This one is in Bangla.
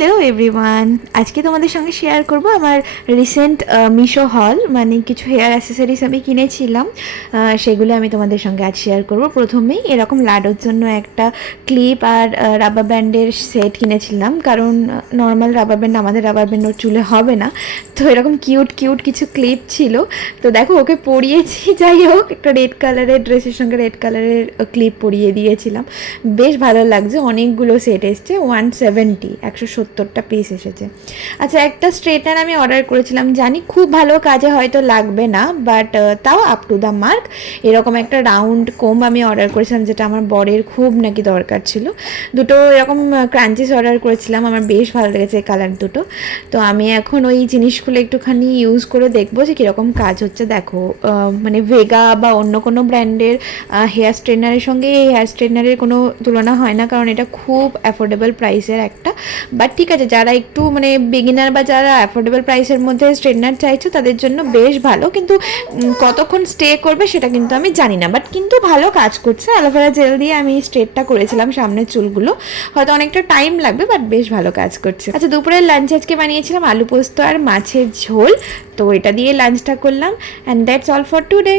হ্যালো এভরিওয়ান, আজকে তোমাদের সঙ্গে শেয়ার করব আমার রিসেন্ট মিশো হল, মানে কিছু হেয়ার অ্যাসেসরিজ আমি কিনেছিলাম, সেগুলো আমি তোমাদের সঙ্গে আজ শেয়ার করব। প্রথমেই এরকম লাডোর জন্য একটা ক্লিপ আর রাবার ব্যান্ডের সেট কিনেছিলাম, কারণ নর্মাল রাবার ব্যান্ড আমাদের রাবার ব্যান্ড ওর চুলে হবে না। তো এরকম কিউট কিউট কিছু ক্লিপ ছিল, তো দেখো ওকে পরিয়েছি। যাই হোক, একটা রেড কালারের ড্রেসের সঙ্গে রেড কালারের ক্লিপ পরিয়ে দিয়েছিলাম, বেশ ভালো লাগছে। অনেকগুলো সেট এসছে, 170 পিস এসেছে। আচ্ছা, একটা স্ট্রেটনার আমি অর্ডার করেছিলাম, জানি খুব ভালো কাজে হয়তো লাগবে না, বাট তাও আপ টু দ্য মার্ক। এরকম একটা রাউন্ড কোম্ব আমি অর্ডার করেছিলাম, যেটা আমার বরের খুব নাকি দরকার ছিল। দুটো এরকম ক্রাঞ্চিস অর্ডার করেছিলাম, আমার বেশ ভালো লেগেছে কালার দুটো। তো আমি এখন ওই জিনিসগুলো একটুখানি ইউজ করে দেখবো যে কীরকম কাজ হচ্ছে। দেখো, মানে ভেগা বা অন্য কোনো ব্র্যান্ডের হেয়ার স্ট্রেটনারের সঙ্গে এই হেয়ার স্ট্রেটনারের কোনো তুলনা হয় না, কারণ এটা খুব অ্যাফোর্ডেবল প্রাইসের একটা। বাট ঠিক আছে, যারা একটু মানে বিগিনার বা যারা অ্যাফোর্ডেবল প্রাইসের মধ্যে স্ট্রেটনার চাইছো তাদের জন্য বেশ ভালো, কিন্তু কতক্ষণ স্টে করবে সেটা কিন্তু আমি জানি না, বাট কিন্তু ভালো কাজ করছে। অ্যালোভেরা জেল দিয়ে আমি স্ট্রেটটা করেছিলাম সামনের চুলগুলো, হয়তো অনেকটা টাইম লাগবে, বাট বেশ ভালো কাজ করছে। আচ্ছা, দুপুরের লাঞ্চ আজকে বানিয়েছিলাম আলু পোস্ত আর মাছের ঝোল, তো এটা দিয়ে লাঞ্চটা করলাম। And that's all for today.